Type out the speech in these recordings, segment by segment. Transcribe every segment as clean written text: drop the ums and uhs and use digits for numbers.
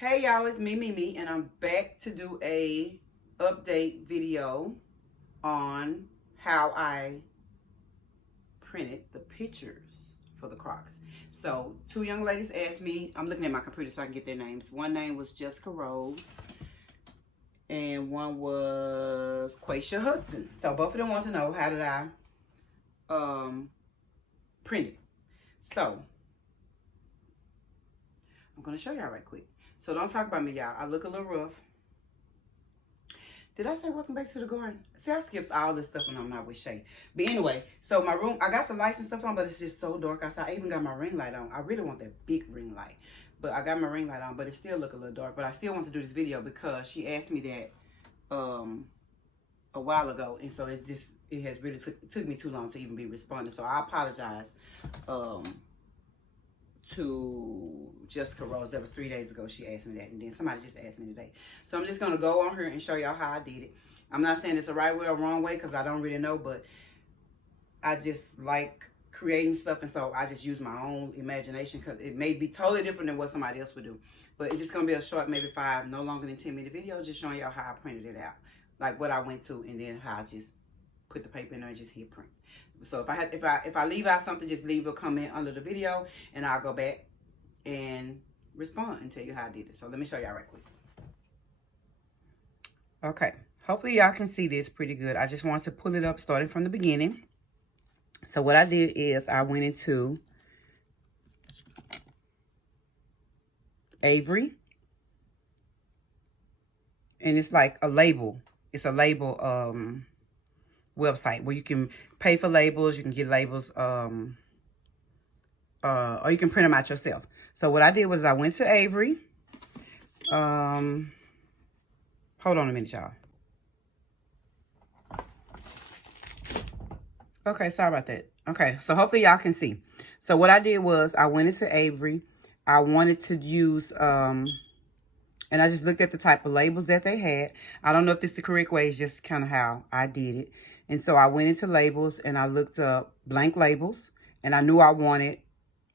Hey y'all, it's me, and I'm back to do a update video on how I printed the pictures for the Crocs. So two young ladies asked me, I'm looking at my computer so I can get their names. One name was Jessica Rose and one was Quaisha Hudson. So both of them want to know, how did I print it? So I'm gonna show y'all right quick. So don't talk about me, y'all. I look a little rough. Did I say welcome back to the garden? See, I skipped all this stuff when I'm not with Shay. But anyway, so my room, I got the lights and stuff on, but it's just so dark outside. I even got my ring light on. I really want that big ring light. But I got my ring light on, but it still look a little dark. But I still want to do this video because she asked me that a while ago. And so it has really took me too long to even be responding. So I apologize to Jessica Rose. That was 3 days ago she asked me that, and then somebody just asked me today. So I'm just going to go on here and show y'all how I did it. I'm not saying it's the right way or wrong way because I don't really know, but I just like creating stuff, and so I just use my own imagination because it may be totally different than what somebody else would do. But it's just going to be a short, maybe 5, no longer than 10-minute video, just showing y'all how I printed it out, like what I went to, and then how I just put the paper in there and just hit print. So if I leave out something, just leave a comment under the video and I'll go back and respond and tell you how I did it. So let me show y'all right quick. Okay, hopefully y'all can see this pretty good. I just want to pull it up starting from the beginning. So what I did is I went into Avery, and it's like a label. It's a label website where you can pay for labels, you can get labels, or you can print them out yourself. So what I did was I went to Avery. Hold on a minute, y'all. Okay, sorry about that. Okay, so hopefully y'all can see. So what I did was I went into Avery. I wanted to use, and I just looked at the type of labels that they had. I don't know if this is the correct way. It's just kind of how I did it. And so I went into labels and I looked up blank labels, and I knew I wanted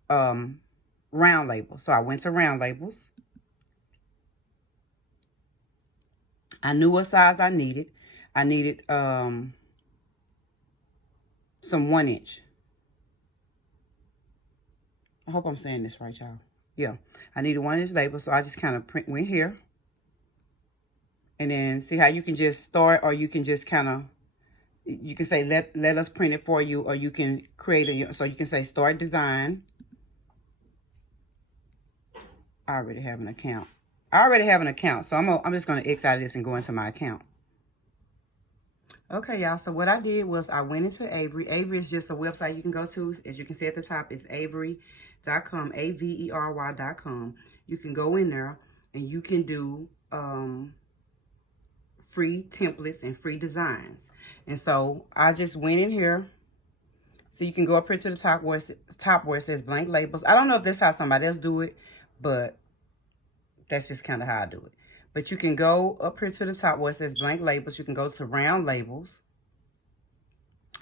round labels. So I went to round labels. I knew what size I needed. I needed some 1-inch. I hope I'm saying this right, y'all. Yeah, I needed 1-inch label. So I just kind of went here. And then see how you can just start, or you can just kind of, you can say, let us print it for you, or you can create it. So you can say start design. I already have an account. So I'm just going to X out of this and go into my account. Okay, y'all. So what I did was I went into Avery. Avery is just a website you can go to. As you can see at the top, it's avery.com, avery.com. You can go in there and you can do free templates and free designs. And so I just went in here. So you can go up here to the top where it says blank labels. I don't know if this is how somebody else do it, but that's just kind of how I do it. But you can go up here to the top where it says blank labels. You can go to round labels.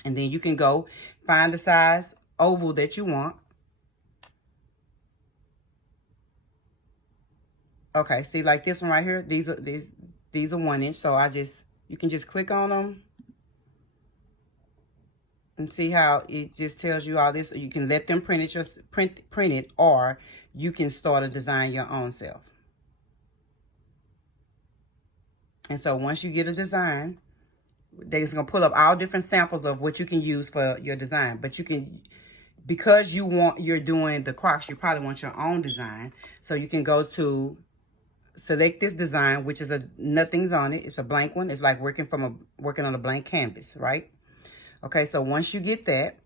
And then you can go find the size oval that you want. Okay, see, like this one right here, these are 1-inch. So you can just click on them and see how it just tells you all this. Or you can let them print it, or you can start a design your own self. And so once you get a design, they're just gonna pull up all different samples of what you can use for your design. But you can, because you're doing the Crocs, you probably want your own design. So you can go to select this design, which is nothing's on it. It's a blank one. It's like working on a blank canvas, right? Okay, so once you get that,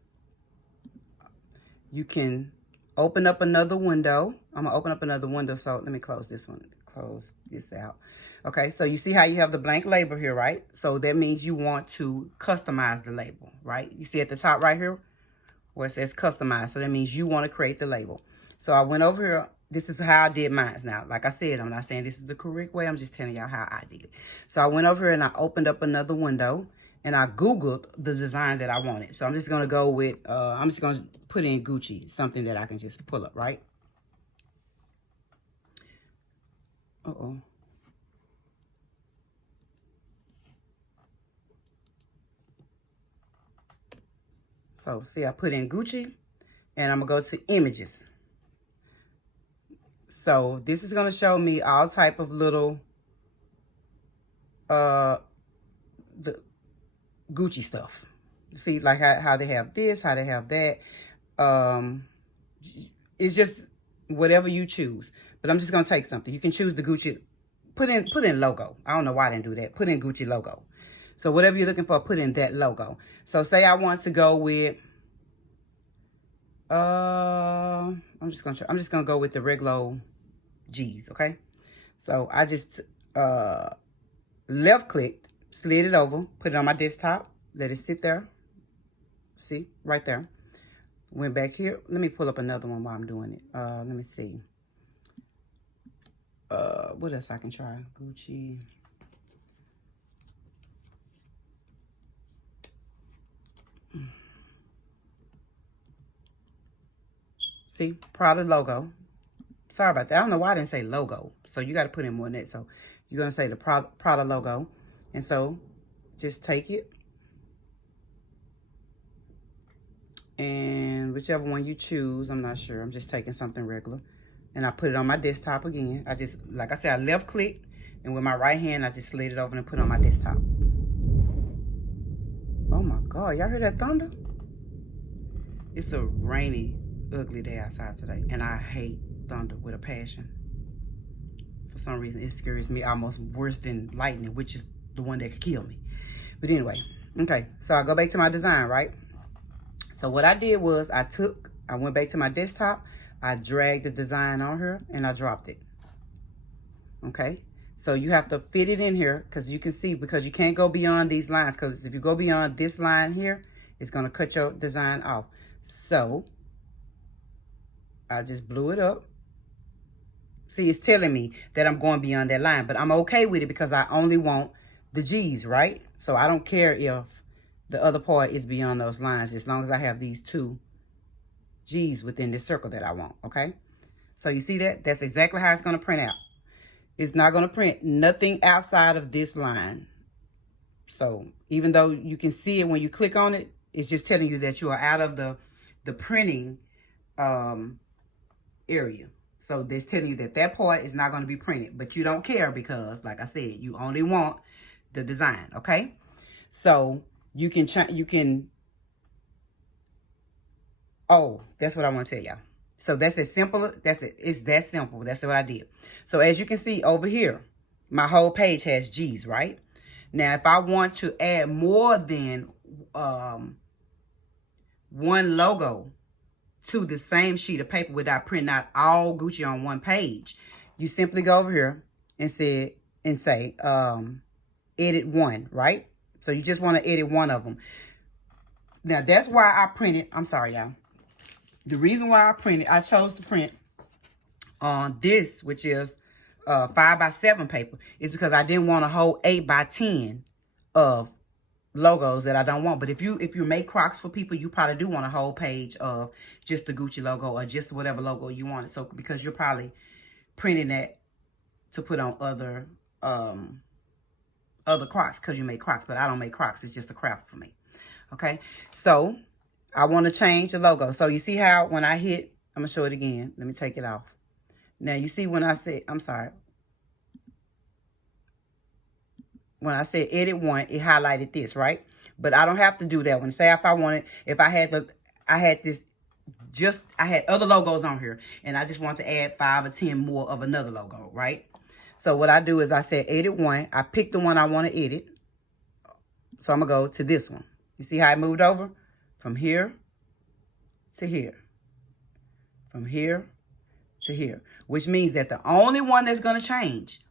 you can open up another window. I'm gonna open up another window. So let me close this one. Close this out. Okay, so you see how you have the blank label here, right? So that means you want to customize the label, right? You see at the top right here where it says customize. So that means you want to create the label. So I went over here. This is how I did mine. Now, like I said, I'm not saying this is the correct way. I'm just telling y'all how I did it. So I went over here and I opened up another window and I Googled the design that I wanted. So I'm just going to go with, I'm just going to put in Gucci, something that I can just pull up, right? Uh-oh. So, see, I put in Gucci, and I'm going to go to images. So, this is going to show me all type of little the Gucci stuff. See, like how they have this, how they have that. It's just whatever you choose. But I'm just going to take something. You can choose the Gucci. Put in logo. I don't know why I didn't do that. Put in Gucci logo. So whatever you're looking for, put in that logo. So say I want to go with I'm just gonna go with the regular G's, okay? So I just left clicked, slid it over, put it on my desktop, let it sit there. See, right there. Went back here. Let me pull up another one while I'm doing it. Let me see. What else I can try? Gucci. See, Prada logo. Sorry about that. I don't know why I didn't say logo. So you got to put in more than that. So you're going to say the Prada logo. And so just take it. And whichever one you choose, I'm not sure. I'm just taking something regular. And I put it on my desktop again. I just, like I said, I left click. And with my right hand, I just slid it over and put it on my desktop. Oh my God. Y'all hear that thunder? It's a rainy, ugly day outside today. And I hate thunder with a passion. For some reason, it scares me almost worse than lightning, which is the one that could kill me. But anyway, okay. So I go back to my design, right? So what I did was I went back to my desktop. I dragged the design on here and I dropped it. Okay. So you have to fit it in here because you can see, because you can't go beyond these lines. Because if you go beyond this line here, it's going to cut your design off. So I just blew it up. See, it's telling me that I'm going beyond that line, but I'm okay with it because I only want the G's, right? So I don't care if the other part is beyond those lines, as long as I have these two G's within this circle that I want, okay? So you see that? That's exactly how it's going to print out. It's not going to print nothing outside of this line. So even though you can see it when you click on it, it's just telling you that you are out of the printing area. So that's telling you that that part is not going to be printed, but you don't care because, like I said, you only want the design, okay? So you can, oh, that's what I want to tell y'all. So that's as simple, it's that simple. That's what I did. So as you can see over here, my whole page has G's, right? Now, if I want to add more than one logo to the same sheet of paper without printing out all Gucci on one page, you simply go over here and say edit one, right? So you just want to edit one of them. Now that's why I printed, I'm sorry y'all. The reason why I chose to print on this, which is 5x7 paper, is because I didn't want a whole 8x10 of logos that I don't want. But if you make Crocs for people, you probably do want a whole page of just the Gucci logo or just whatever logo you want. So because you're probably printing that to put on other Crocs because you make Crocs, but I don't make Crocs. It's just a craft for me. Okay, so I want to change the logo. So you see how when I hit, I'm gonna show it again. Let me take it off. Now you see when I said, I'm sorry. When I said edit one, it highlighted this, right? But I don't have to do that one. Say if I wanted, if I had I had other logos on here and I just want to add 5 or 10 more of another logo, right? So what I do is I said edit one. I picked the one I want to edit. So I'm going to go to this one. You see how I moved over? From here to here. From here to here. Which means that the only one that's going to change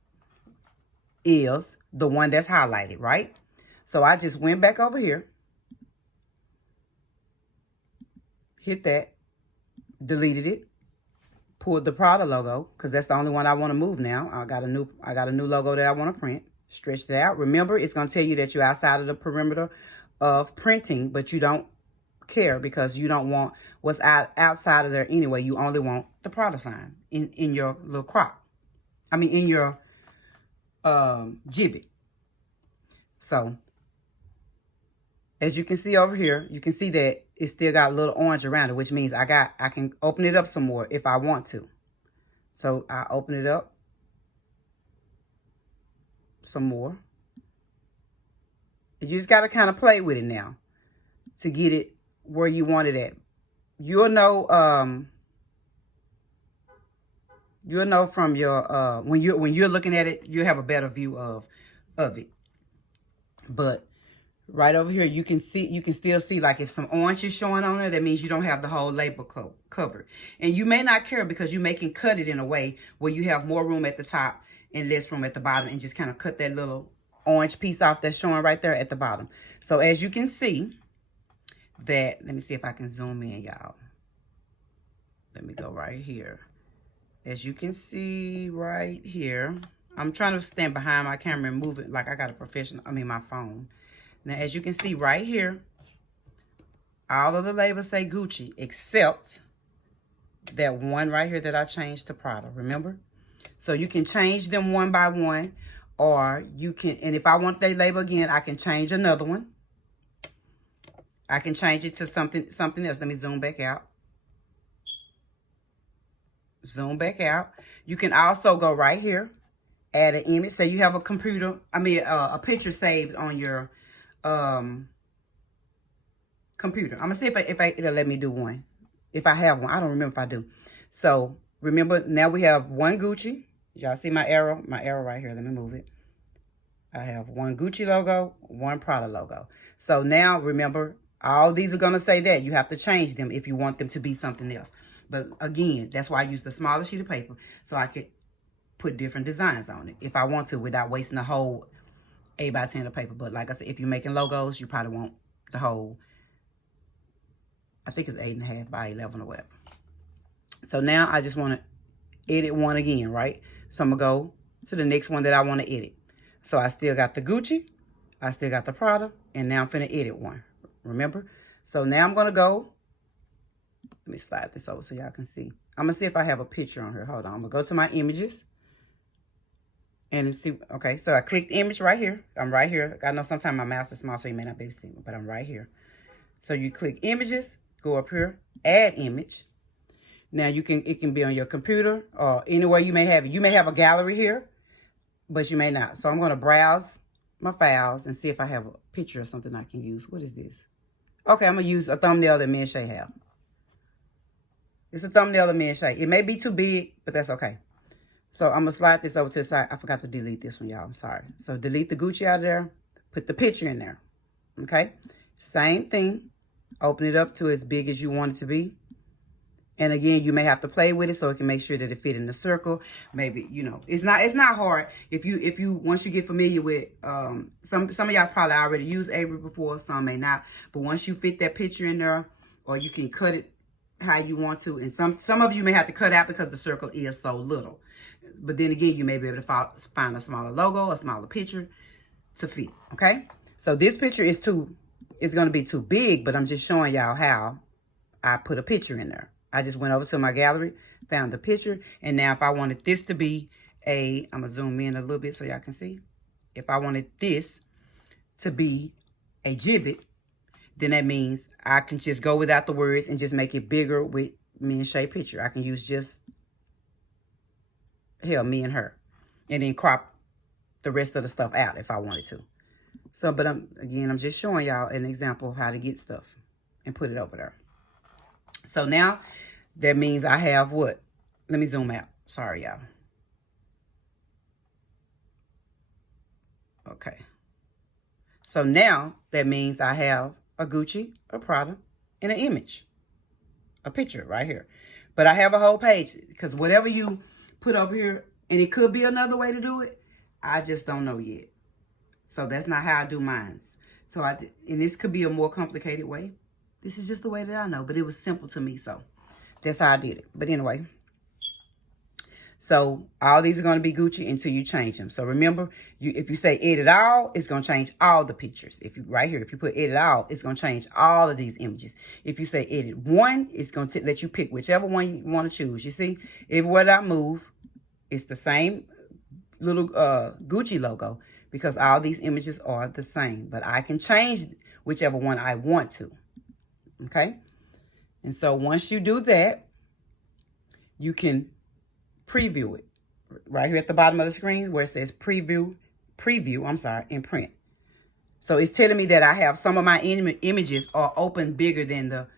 is the one that's highlighted, right? So I just went back over here. Hit that. Deleted it. Pulled the Prada logo because that's the only one I want to move now. I got a new logo that I want to print. Stretched it out. Remember, it's going to tell you that you're outside of the perimeter of printing, but you don't care because you don't want what's outside of there anyway. You only want the Prada sign in your little Croc. I mean, in your Jibbitz. So as you can see over here, you can see that it still got a little orange around it, which means I can open it up some more if I want to. So I open it up some more. You just got to kind of play with it now to get it where you want it at. You'll know from your when you're looking at it, you'll have a better view of it. But right over here, you can still see, like, if some orange is showing on there, that means you don't have the whole label covered. And you may not care because you can cut it in a way where you have more room at the top and less room at the bottom, and just kind of cut that little orange piece off that's showing right there at the bottom. So as you can see that, let me see if I can zoom in, y'all. Let me go right here. As you can see right here, I'm trying to stand behind my camera and move it like I got a professional, my phone. Now, as you can see right here, all of the labels say Gucci, except that one right here that I changed to Prada, remember? So you can change them one by one, or you can, and if I want that label again, I can change another one. I can change it to something else. Let me zoom back out. Zoom back out. You can also go right here, add an image. Say you have a a picture saved on your computer. I'm gonna see if it'll let me do one. If I have one, I don't remember if I do. So remember, now we have one Gucci. Y'all see my arrow? My arrow right here. Let me move it. I have one Gucci logo, one Prada logo. So now remember, all these are gonna say that. You have to change them if you want them to be something else. But again, that's why I use the smaller sheet of paper, so I could put different designs on it if I want to, without wasting the whole 8x10 of paper. But like I said, if you're making logos, you probably want the whole, I think it's 8.5 by 11 or whatever. So now I just want to edit one again, right? So I'm going to go to the next one that I want to edit. So I still got the Gucci, I still got the Prada, and now I'm finna edit one, remember? So now I'm going to go, let me slide this over so y'all can see. I'm going to see if I have a picture on here. Hold on. I'm going to go to my images. And see, okay, so I clicked image right here. I'm right here. I know sometimes my mouse is small, so you may not be able to see me, but I'm right here. So you click images, go up here, add image. Now it can be on your computer or anywhere you may have it. You may have a gallery here, but you may not. So I'm going to browse my files and see if I have a picture or something I can use. What is this? Okay, I'm going to use a thumbnail that me and Shay have. It's a thumbnail of me and Shay. It may be too big, but that's okay. So I'm going to slide this over to the side. I forgot to delete this one, y'all. I'm sorry. So delete the Gucci out of there. Put the picture in there. Okay? Same thing. Open it up to as big as you want it to be. And again, you may have to play with it so it can make sure that it fit in the circle. Maybe, it's not hard. If you once you get familiar with, some of y'all probably already used Avery before, some may not. But once you fit that picture in there, or you can cut it how you want to. And some of you may have to cut out because the circle is so little. But then again, you may be able to find a smaller logo, a smaller picture to fit, okay? So this picture is going to be too big, but I'm just showing y'all how I put a picture in there. I just went over to my gallery, found the picture, and now if I wanted this to be I'm going to zoom in a little bit so y'all can see. If I wanted this to be a Jibbitz, then that means I can just go without the words and just make it bigger with me and Shay picture. I can use just me and her, and then crop the rest of the stuff out if I wanted to. So, but I'm just showing y'all an example of how to get stuff and put it over there. So now that means I have what? Let me zoom out. Sorry, y'all. Okay. So now that means I have a Gucci, a Prada, and an image, a picture right here. But I have a whole page because whatever you put over here, and it could be another way to do it, I just don't know yet. So that's not how I do mine. So and this could be a more complicated way. This is just the way that I know, but it was simple to me, so that's how I did it. But anyway, so all these are going to be Gucci until you change them. So remember, if you say edit all, it's going to change all the pictures. If you put edit all, it's going to change all of these images. If you say edit one, it's going to let you pick whichever one you want to choose. You see, everywhere that I move, it's the same little Gucci logo, because all these images are the same. But I can change whichever one I want to. Okay? And so once you do that, you can preview it. Right here at the bottom of the screen where it says preview, in print. So it's telling me that I have some of my images are open bigger than the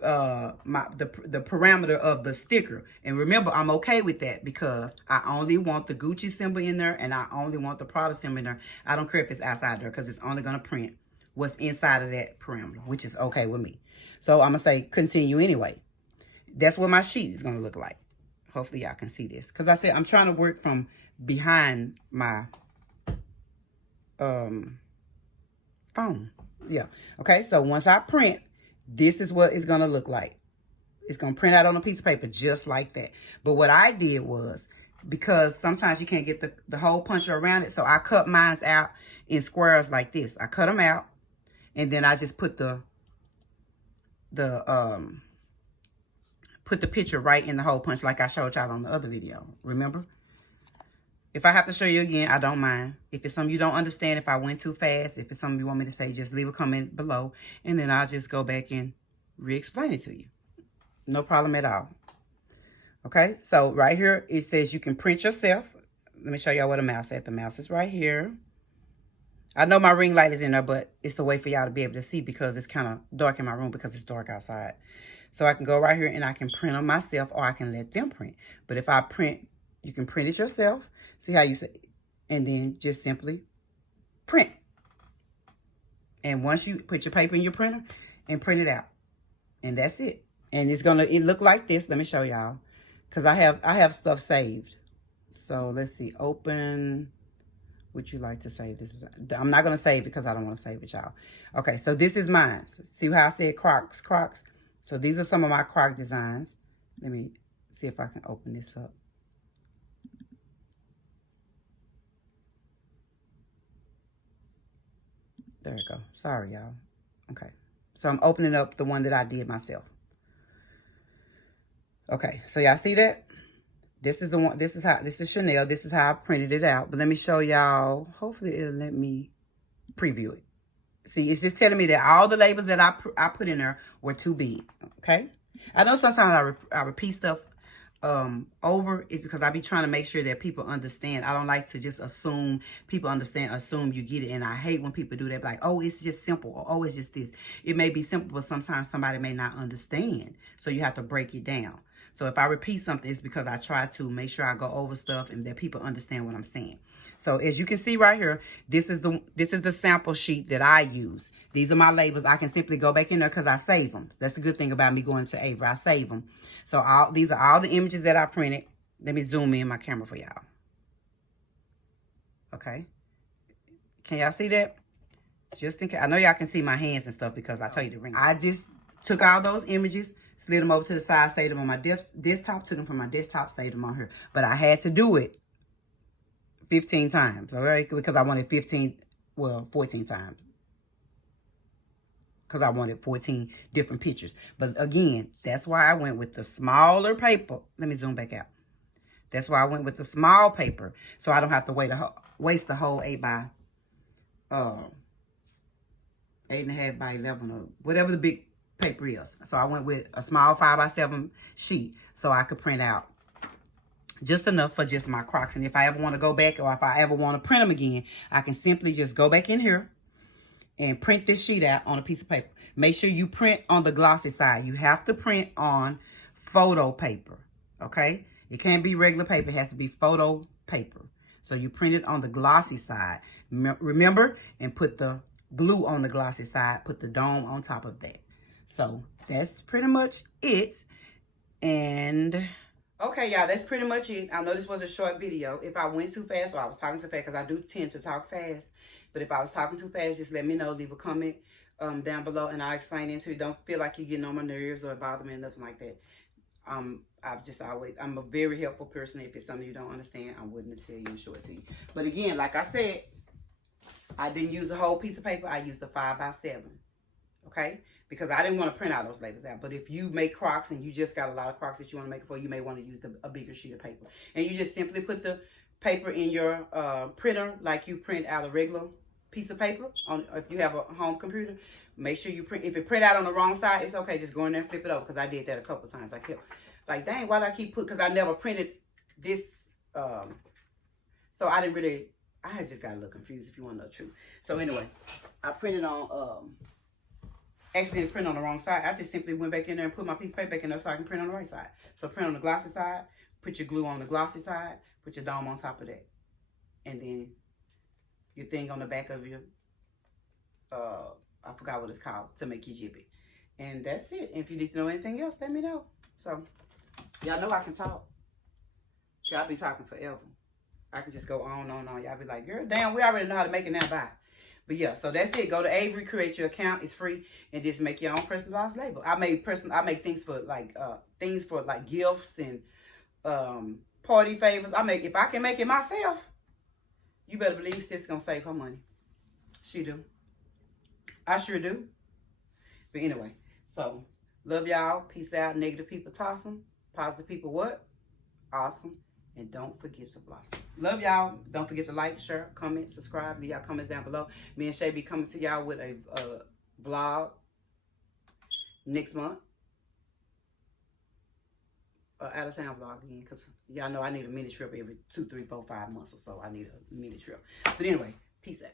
parameter of the sticker. And remember, I'm okay with that because I only want the Gucci symbol in there and I only want the Prada symbol in there. I don't care if it's outside there because it's only going to print what's inside of that parameter, which is okay with me. So I'm going to say continue anyway. That's what my sheet is going to look like. Hopefully y'all can see this. Because I said I'm trying to work from behind my phone. Yeah. Okay, so once I print, this is what it's going to look like. It's going to print out on a piece of paper just like that. But what I did was, because sometimes you can't get the hole puncher around it, so I cut mine out in squares like this. I cut them out, and then I just put the picture right in the hole punch like I showed y'all on the other video. Remember? If I have to show you again, I don't mind. If it's something you don't understand, if I went too fast, if it's something you want me to say, just leave a comment below. And then I'll just go back and re-explain it to you. No problem at all. Okay, so right here, it says you can print yourself. Let me show y'all where the mouse is at. The mouse is right here. I know my ring light is in there, but it's a way for y'all to be able to see because it's kind of dark in my room because it's dark outside. So I can go right here and I can print them myself or I can let them print. But if I print, you can print it yourself. See how you say, and then just simply print. And once you put your paper in your printer and print it out. And that's it. And it look like this. Let me show y'all. Because I have stuff saved. So let's see. Open. Would you like to save this? I'm not going to save it because I don't want to save it, y'all. Okay, so this is mine. See how I said Crocs? So these are some of my Croc designs. Let me see if I can open this up. There we go. Sorry, y'all. Okay. So I'm opening up the one that I did myself. Okay. So y'all see that? This is the one. This is Chanel. This is how I printed it out. But let me show y'all. Hopefully it'll let me preview it. See, it's just telling me that all the labels that I put in there were too big. Okay. I know sometimes I repeat stuff over. It's because I be trying to make sure that people understand. I don't like to just assume people understand, assume you get it. And I hate when people do that. Like, oh, it's just simple. Or, oh, it's just this. It may be simple, but sometimes somebody may not understand. So you have to break it down. So if I repeat something, it's because I try to make sure I go over stuff and that people understand what I'm saying. So as you can see right here, this is the sample sheet that I use. These are my labels. I can simply go back in there because I save them. That's the good thing about me going to Avery. I save them. So these are all the images that I printed. Let me zoom in my camera for y'all. Okay. Can y'all see that? Just in case. I know y'all can see my hands and stuff because I tell you the ring. I just took all those images, slid them over to the side, saved them on my desktop, took them from my desktop, saved them on here. But I had to do it 15 times, all right? Because I wanted 14 times. Because I wanted 14 different pictures. But again, that's why I went with the smaller paper. Let me zoom back out. That's why I went with the small paper. So I don't have to waste the whole 8.5 by 11 or whatever the big paper is. So I went with a small 5x7 sheet so I could print out just enough for just my Crocs. And if I ever want to go back or if I ever want to print them again, I can simply just go back in here and print this sheet out on a piece of paper. Make sure you print on the glossy side. You have to print on photo paper, okay? It can't be regular paper. It has to be photo paper. So you print it on the glossy side. Remember, and put the glue on the glossy side. Put the dome on top of that. So that's pretty much it. And okay, y'all, that's pretty much it. I know this was a short video. If I went too fast or I was talking too fast, because I do tend to talk fast. But if I was talking too fast, just let me know. Leave a comment down below and I'll explain it to you. Don't feel like you're getting on my nerves or bother me, nothing like that. I'm a very helpful person. If it's something you don't understand, I'm willing to tell you and show it to you. But again, like I said, I didn't use a whole piece of paper. I used a 5x7, okay? Because I didn't want to print all those labels out. But if you make Crocs and you just got a lot of Crocs that you want to make it for, you may want to use a bigger sheet of paper. And you just simply put the paper in your printer like you print out a regular piece of paper on if you have a home computer. Make sure you print. If it print out on the wrong side, it's okay. Just go in there and flip it over, because I did that a couple times. I kept like, dang, why do I keep because I never printed this. So I didn't really. I had just got a little confused, if you want to know the truth. So anyway, I printed on accidentally print on the wrong side. I just simply went back in there and put my piece of paper back in there so I can print on the right side. So print on the glossy side, put your glue on the glossy side, put your dome on top of that, and then your thing on the back of your I forgot what it's called, to make your Jibbitz. And that's it. If you need to know anything else, let me know. So y'all know I can talk. Y'all be talking forever. I can just go on and on. Y'all be like, girl, damn, we already know how to make it now. Bye. But yeah, so that's it. Go to Avery, create your account. It's free, and just make your own personalized label. I make things for like gifts and party favors. If I can make it myself, you better believe sis gonna save her money. She do. I sure do. But anyway, so love y'all. Peace out. Negative people toss them. Positive people what? Awesome. And don't forget to blossom. Love y'all. Don't forget to like, share, comment, subscribe. Leave y'all comments down below. Me and Shay be coming to y'all with a vlog next month. Out of town vlog again. Because y'all know I need a mini trip every 2, 3, 4, 5 months or so. I need a mini trip. But anyway, peace out.